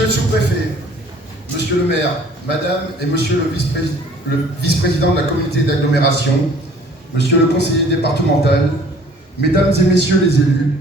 Monsieur le sous-préfet, monsieur le maire, madame et monsieur le vice-président de la communauté d'agglomération, monsieur le conseiller départemental, mesdames et messieurs les élus,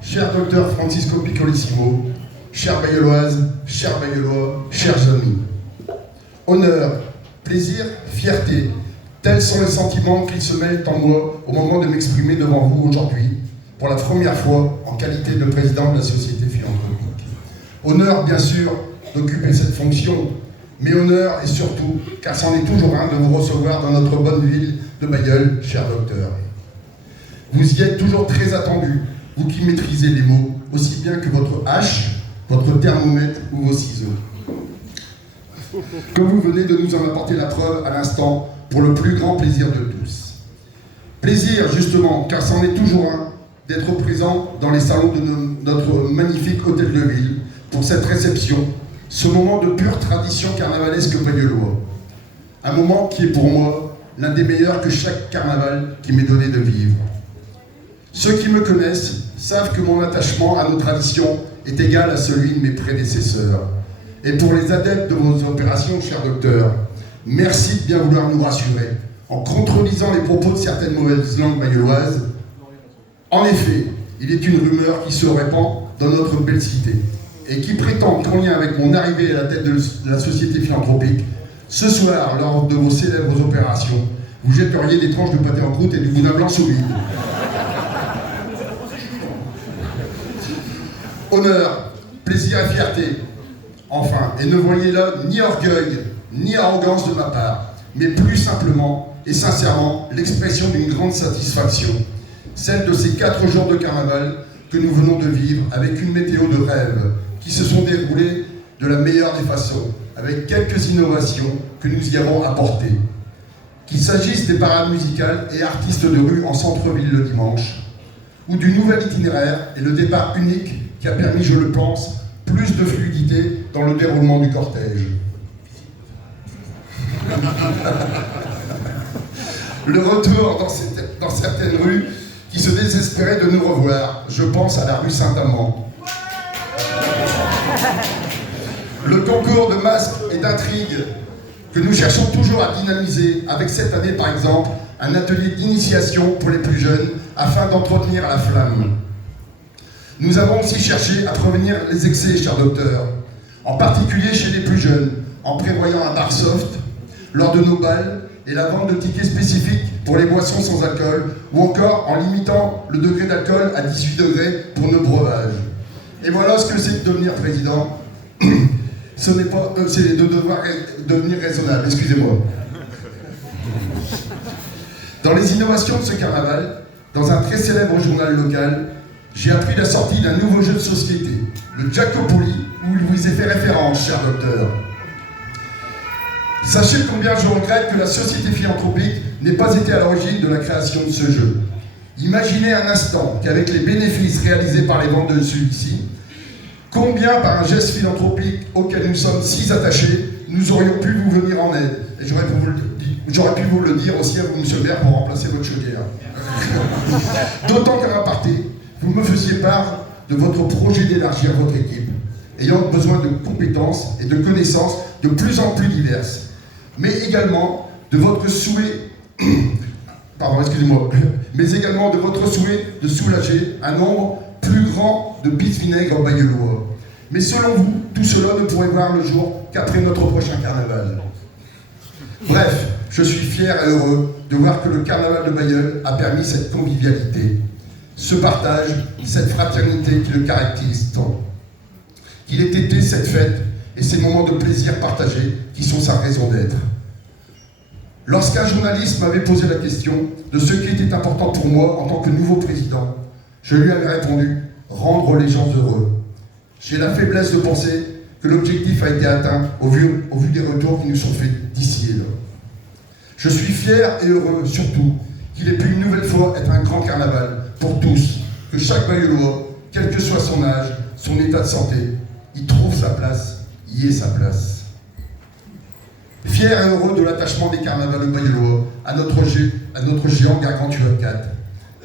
cher docteur Francisco Piccolissimo, chères Bayeulloises, chers Bayeullois, chers amis. Honneur, plaisir, fierté, tels sont les sentiments qui se mêlent en moi au moment de m'exprimer devant vous aujourd'hui, pour la première fois en qualité de président de la société philanthropique. Honneur, bien sûr, d'occuper cette fonction, mais honneur et surtout, car c'en est toujours un de vous recevoir dans notre bonne ville de Bayeul, cher docteur. Vous y êtes toujours très attendu, vous qui maîtrisez les mots, aussi bien que votre hache, votre thermomètre ou vos ciseaux. Comme vous venez de nous en apporter la preuve à l'instant, pour le plus grand plaisir de tous. Plaisir, justement, car c'en est toujours un, d'être présent dans les salons de notre magnifique hôtel de ville pour cette réception, ce moment de pure tradition carnavalesque bayeullois. Un moment qui est pour moi l'un des meilleurs que chaque carnaval qui m'est donné de vivre. Ceux qui me connaissent savent que mon attachement à nos traditions est égal à celui de mes prédécesseurs. Et pour les adeptes de vos opérations, cher docteur, merci de bien vouloir nous rassurer en contredisant les propos de certaines mauvaises langues bayeulloises. En effet, il est une rumeur qui se répand dans notre belle cité et qui prétend qu'en lien avec mon arrivée à la tête de la société philanthropique, ce soir, lors de vos célèbres opérations, vous jetteriez des tranches de pâté en croûte et du boudin blanc sous vide. Honneur, plaisir et fierté, enfin, et ne voyez là ni orgueil, ni arrogance de ma part, mais plus simplement et sincèrement l'expression d'une grande satisfaction, celle de ces 4 jours de carnaval que nous venons de vivre avec une météo de rêve qui se sont déroulées de la meilleure des façons, avec quelques innovations que nous y avons apportées. Qu'il s'agisse des parades musicales et artistes de rue en centre-ville le dimanche, ou du nouvel itinéraire et le départ unique qui a permis, je le pense, plus de fluidité dans le déroulement du cortège. Le retour dans certaines rues qui se désespéraient de nous revoir. Je pense à la rue Saint-Amand. Le concours de masques et d'intrigues que nous cherchons toujours à dynamiser avec cette année, par exemple, un atelier d'initiation pour les plus jeunes afin d'entretenir la flamme. Nous avons aussi cherché à prévenir les excès, cher docteur, en particulier chez les plus jeunes, en prévoyant un bar soft lors de nos bals et la vente de tickets spécifiques pour les boissons sans alcool, ou encore en limitant le degré d'alcool à 18 degrés pour nos breuvages. Et voilà ce que c'est de devenir président. Ce n'est pas, c'est de devoir devenir raisonnable, excusez-moi. Dans les innovations de ce carnaval, dans un très célèbre journal local, j'ai appris la sortie d'un nouveau jeu de société, le Giacopoli, où il vous est fait référence, cher docteur. Sachez combien je regrette que la société philanthropique n'ait pas été à l'origine de la création de ce jeu. Imaginez un instant qu'avec les bénéfices réalisés par les ventes de celui-ci, combien par un geste philanthropique auquel nous sommes si attachés, nous aurions pu vous venir en aide. Et j'aurais pu vous le dire aussi à vous, monsieur le maire, pour remplacer votre chaudière. D'autant qu'en aparté, vous me faisiez part de votre projet d'élargir votre équipe, ayant besoin de compétences et de connaissances de plus en plus diverses, mais également de votre souhait, mais également de votre souhait de soulager un nombre plus grand de bis-vinaigre bayeullois. Mais selon vous, tout cela ne pourrait voir le jour qu'après notre prochain carnaval. Bref, je suis fier et heureux de voir que le carnaval de Bayeul a permis cette convivialité, ce partage, cette fraternité qui le caractérise tant. Qu'il ait été cette fête et ces moments de plaisir partagés qui sont sa raison d'être. Lorsqu'un journaliste m'avait posé la question de ce qui était important pour moi en tant que nouveau président, je lui avais répondu « rendre les gens heureux ». J'ai la faiblesse de penser que l'objectif a été atteint au vu des retours qui nous sont faits d'ici et là. Je suis fier et heureux, surtout, qu'il ait pu une nouvelle fois être un grand carnaval pour tous, que chaque Bayeullois, quel que soit son âge, son état de santé, y trouve sa place, y ait sa place. Fier et heureux de l'attachement des carnavals bayeullois à notre géant Gargantua 4,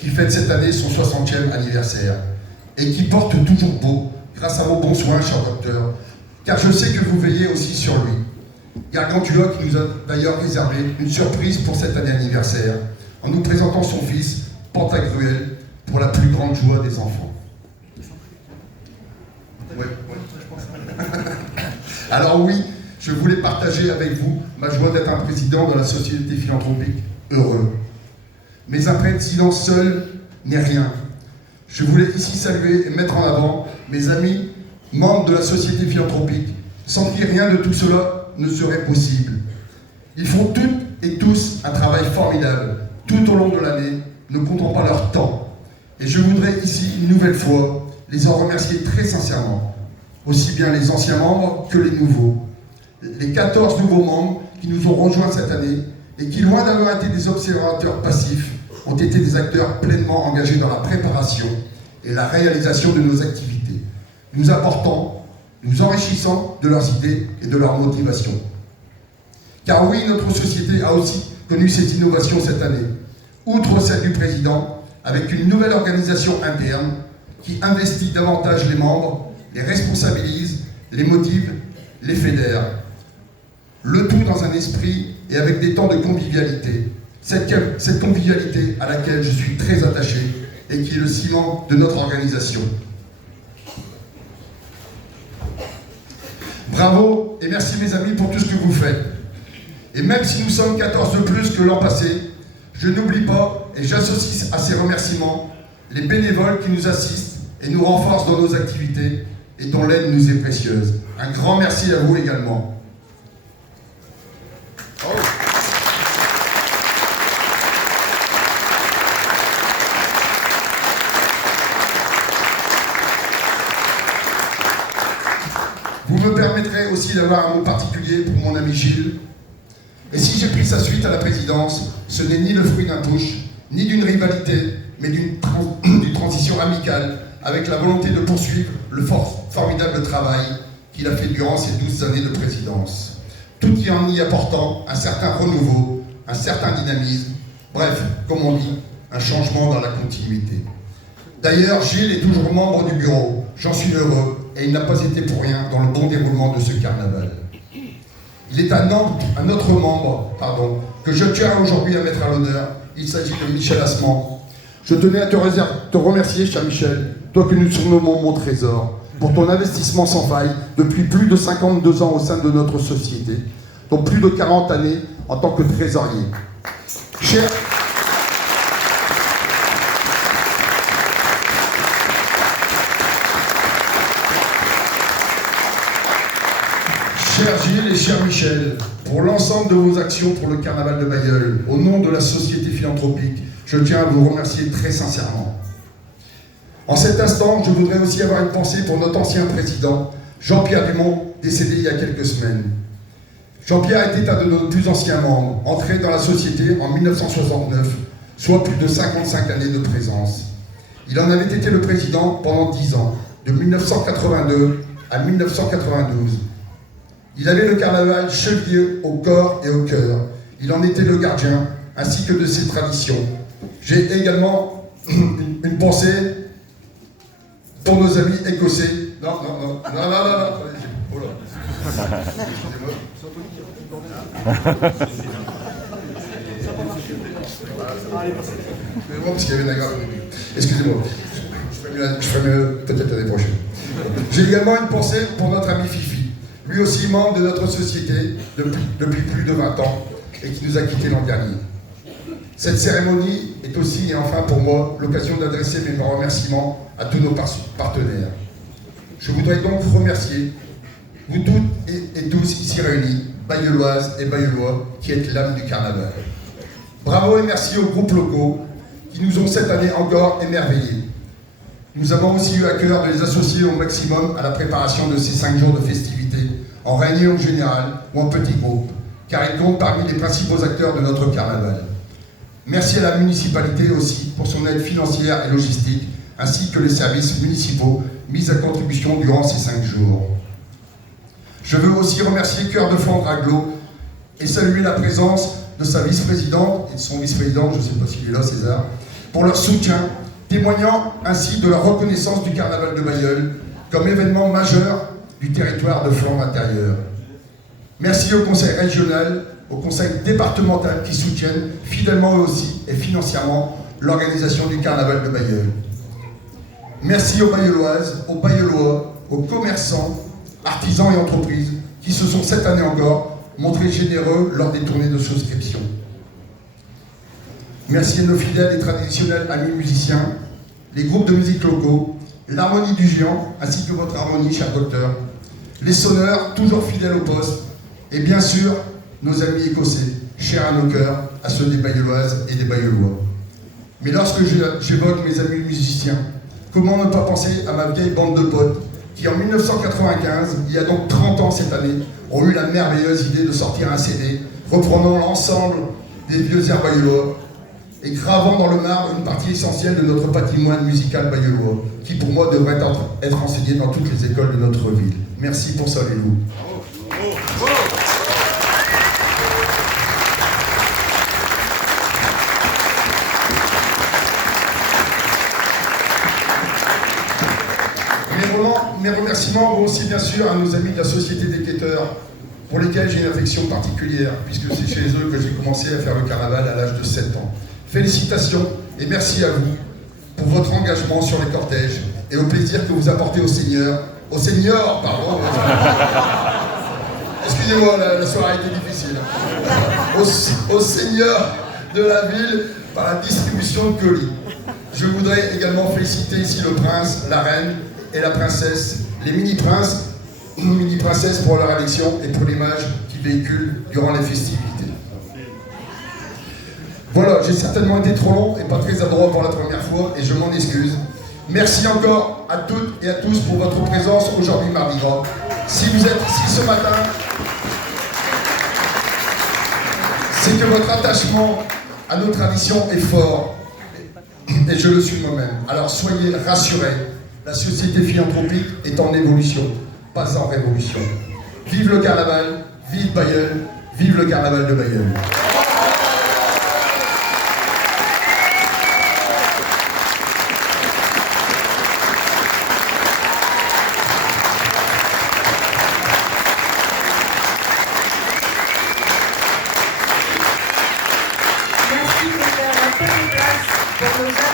qui fête cette année son 60e anniversaire, et qui porte toujours beau, grâce à vos bons soins, cher docteur, car je sais que vous veillez aussi sur lui. Gargantua qui nous a d'ailleurs réservé une surprise pour cet année anniversaire, en nous présentant son fils, Pantagruel, pour la plus grande joie des enfants. Ouais, je pense. Alors oui, je voulais partager avec vous ma joie d'être un président de la société philanthropique heureux. Mais un président seul n'est rien. Je voulais ici saluer et mettre en avant mes amis, membres de la société philanthropique, sans qui rien de tout cela ne serait possible. Ils font toutes et tous un travail formidable, tout au long de l'année, ne comptant pas leur temps. Et je voudrais ici, une nouvelle fois, les en remercier très sincèrement, aussi bien les anciens membres que les nouveaux. Les 14 nouveaux membres qui nous ont rejoints cette année et qui, loin d'avoir été des observateurs passifs, ont été des acteurs pleinement engagés dans la préparation et la réalisation de nos activités, nous apportant, nous enrichissant de leurs idées et de leurs motivations. Car oui, notre société a aussi connu cette innovation cette année, outre celle du président, avec une nouvelle organisation interne qui investit davantage les membres, les responsabilise, les motive, les fédère. Le tout dans un esprit et avec des temps de convivialité. Cette convivialité à laquelle je suis très attaché et qui est le ciment de notre organisation. Bravo et merci mes amis pour tout ce que vous faites. Et même si nous sommes 14 de plus que l'an passé, je n'oublie pas et j'associe à ces remerciements les bénévoles qui nous assistent et nous renforcent dans nos activités et dont l'aide nous est précieuse. Un grand merci à vous également. Vous me permettrez aussi d'avoir un mot particulier pour mon ami Gilles. Et si j'ai pris sa suite à la présidence, ce n'est ni le fruit d'un push, ni d'une rivalité, mais d'une transition amicale, avec la volonté de poursuivre le formidable travail qu'il a fait durant ces 12 années de présidence. Tout en y apportant un certain renouveau, un certain dynamisme, bref, comme on dit, un changement dans la continuité. D'ailleurs, Gilles est toujours membre du bureau, j'en suis heureux, et il n'a pas été pour rien dans le bon déroulement de ce carnaval. Il est un autre membre que je tiens aujourd'hui à mettre à l'honneur. Il s'agit de Michel Assemand. Je tenais à te remercier, cher Michel, toi que nous surnommons mon trésor, pour ton investissement sans faille depuis plus de 52 ans au sein de notre société, dont plus de 40 années en tant que trésorier. Cher Gilles et cher Michel, pour l'ensemble de vos actions pour le carnaval de Bailleul, au nom de la société philanthropique, je tiens à vous remercier très sincèrement. En cet instant, je voudrais aussi avoir une pensée pour notre ancien président, Jean-Pierre Dumont, décédé il y a quelques semaines. Jean-Pierre était un de nos plus anciens membres, entré dans la société en 1969, soit plus de 55 années de présence. Il en avait été le président pendant 10 ans, de 1982 à 1992. Il avait le carnaval chevillé au corps et au cœur. Il en était le gardien, ainsi que de ses traditions. J'ai également une pensée pour nos amis écossais. Non. Oh là. Excusez-moi. Parce qu'il y avait une aggrave. Excusez-moi. Je ferai mieux peut-être l'année prochaine. J'ai également une pensée pour notre ami Fifi. Lui aussi membre de notre société depuis plus de 20 ans et qui nous a quittés l'an dernier. Cette cérémonie est aussi et enfin pour moi l'occasion d'adresser mes remerciements à tous nos partenaires. Je voudrais donc vous remercier, vous toutes et tous ici réunis, Bailleulloises et Bailleullois, qui êtes l'âme du carnaval. Bravo et merci aux groupes locaux qui nous ont cette année encore émerveillés. Nous avons aussi eu à cœur de les associer au maximum à la préparation de ces 5 jours de festivités, en réunion générale ou en petits groupes, car ils comptent parmi les principaux acteurs de notre carnaval. Merci à la municipalité aussi pour son aide financière et logistique, ainsi que les services municipaux mis à contribution durant ces 5 jours. Je veux aussi remercier Cœur de Flandre Aglo et saluer la présence de sa vice-présidente et de son vice-président, je ne sais pas s'il est là, César, pour leur soutien, témoignant ainsi de la reconnaissance du carnaval de Bailleul comme événement majeur du territoire de flanc intérieur. Merci au conseil régional, au conseil départemental qui soutiennent fidèlement eux aussi et financièrement l'organisation du carnaval de Bailleul. Merci aux Bailleulloises, aux Bailleullois, aux commerçants, artisans et entreprises qui se sont cette année encore montrés généreux lors des tournées de souscription. Merci à nos fidèles et traditionnels amis musiciens, les groupes de musique locaux, l'harmonie du géant, ainsi que votre harmonie, cher docteur, les sonneurs, toujours fidèles au poste, et bien sûr, nos amis écossais, chers à nos cœurs, à ceux des Bailleulloises et des Bailleullois. Mais lorsque j'évoque mes amis musiciens, comment ne pas penser à ma vieille bande de potes qui, en 1995, il y a donc 30 ans cette année, ont eu la merveilleuse idée de sortir un CD reprenant l'ensemble des vieux airs bailleullois et gravant dans le marbre une partie essentielle de notre patrimoine musical bailleullois, qui pour moi devrait être enseigné dans toutes les écoles de notre ville. Merci pour ça, les loups. Mes remerciements vont aussi bien sûr à nos amis de la Société des Quêteurs, pour lesquels j'ai une affection particulière, puisque c'est chez eux que j'ai commencé à faire le carnaval à l'âge de 7 ans. Félicitations et merci à vous pour votre engagement sur les cortèges et au plaisir que vous apportez au Seigneur, pardon. Excusez-moi, la soirée a été difficile. Au Seigneur de la ville par la distribution de colis. Je voudrais également féliciter ici le prince, la reine et la princesse, les mini-princes, mini-princesses pour leur élection et pour l'image qu'ils véhiculent durant les festivités. Voilà, j'ai certainement été trop long et pas très adroit pour la première fois et je m'en excuse. Merci encore à toutes et à tous pour votre présence aujourd'hui mardi gras. Si vous êtes ici ce matin, c'est que votre attachement à nos traditions est fort et je le suis moi-même. Alors soyez rassurés. La société philanthropique est en évolution, pas en révolution. Vive le carnaval, vive Bailleul, vive le carnaval de Bailleul. Merci de faire un peu de place pour nos